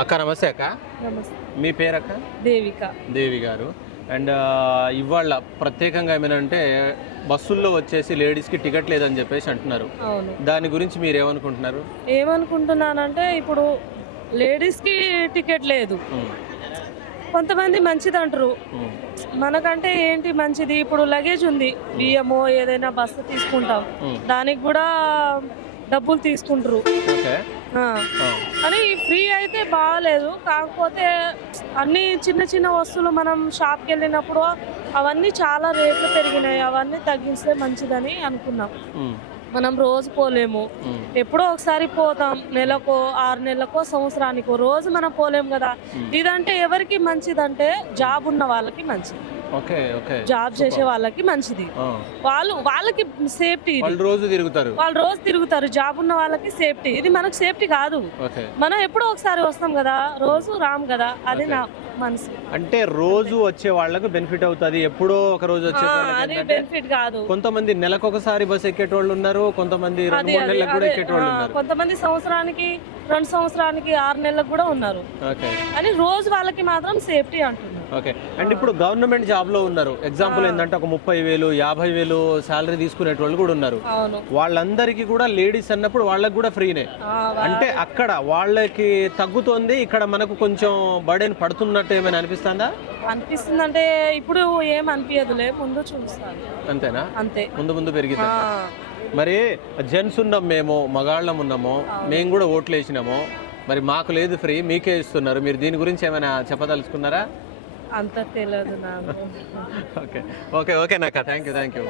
అక్క నమస్తే అక్క. నమస్తే. మీ పేరు అక్క దేవిక. దేవి గారు. అండ్ ఇవాళ ప్రత్యేకంగా ఏమైనా బస్సుల్లో వచ్చేసి లేడీస్కి టికెట్ లేదని చెప్పేసి అంటున్నారు. అవును. దాని గురించి మీరు ఏమనుకుంటున్నారు ఏమనుకుంటున్నానంటే ఇప్పుడు లేడీస్కి టికెట్ లేదు. కొంతమంది మంచిది అంటారు మనకంటే ఏంటి మంచిది? ఇప్పుడు లగేజ్ ఉంది. బియ్యమో ఏదైనా బస్సు తీసుకుంటాం. దానికి కూడా డబ్బులు తీసుకుంటారు. కానీ ఫ్రీ అయితే బాగాలేదు. కాకపోతే అన్ని చిన్న చిన్న వస్తువులు మనం షాప్కి వెళ్ళినప్పుడు అవన్నీ చాలా రేట్లు పెరిగినాయి. అవన్నీ తగ్గిస్తే మంచిదని అనుకున్నాం. మనం రోజు పోలేము. ఎప్పుడో ఒకసారి పోతాం. నెలకో ఆరు నెలలకో సంవత్సరానికో. రోజు మనం పోలేం కదా. ఇదంటే ఎవరికి మంచిదంటే జాబ్ ఉన్న వాళ్ళకి మంచిది. జాబ్ చేసే వాళ్ళకి మంచిది. వాళ్ళు వాళ్ళకి సేఫ్టీ రోజు తిరుగుతారు. వాళ్ళు రోజు తిరుగుతారు. జాబ్ ఉన్న వాళ్ళకి సేఫ్టీ. ఇది మనకు సేఫ్టీ కాదు. మనం ఎప్పుడో ఒకసారి వస్తాం కదా రోజు రాం కదా అది నా మనసు. అంటే రోజు వచ్చే వాళ్ళకు బెనిఫిట్ అవుతుంది. ఎప్పుడో ఒక రోజు వచ్చే బెనిఫిట్ కాదు. కొంతమంది నెలకొకసారి బస్ ఎక్కేటోళ్ళు ఉన్నారు కొంతమంది రెండు మూడు నెలలకు కూడా అదే, ఎక్కేటోళ్ళు ఆ, ఉన్నారు. కొంతమంది సంవత్సరానికి రెండు సంవత్సరానికి ఆరు నెలలకు కూడా ఉన్నారు. ఓకే. అని రోజు వాళ్ళకి మాత్రం సేఫ్టీ అంటున్నారు ఓకే. అండ్ ఇప్పుడు గవర్నమెంట్ జాబ్లో ఉన్నారు. ఎగ్జాంపుల్ ఏంటంటే ఒక ముప్పై వేలు యాభై వేలు శాలరీ తీసుకునేటోళ్ళు కూడా ఉన్నారు. వాళ్ళందరికీ కూడా లేడీస్ అన్నప్పుడు వాళ్ళకి కూడా ఫ్రీనే. అంటే అక్కడ వాళ్ళకి తగ్గుతోంది ఇక్కడ మనకు కొంచెం బర్డెన్ పడుతున్నట్టు ఏమైనా అనిపిస్తుందా? అనిపిస్తుంది అంటే ఇప్పుడు ఏం అనిపించదులే ముందు చూస్తాను అంతేనా? అంతే. ముందు ముందు పెరిగింది మరి జెంట్స్ ఉన్నాం మేము మగాళ్ళం ఉన్నాము మేము కూడా ఓట్లు వేసినాము. మరి మాకు లేదు ఫ్రీ మీకే ఇస్తున్నారు. మీరు దీని గురించి ఏమైనా చెప్పదలుచుకున్నారా? అంత తెలియదు నాకు. ఓకే. ఓకే ఓకే నాక. Thank you thank you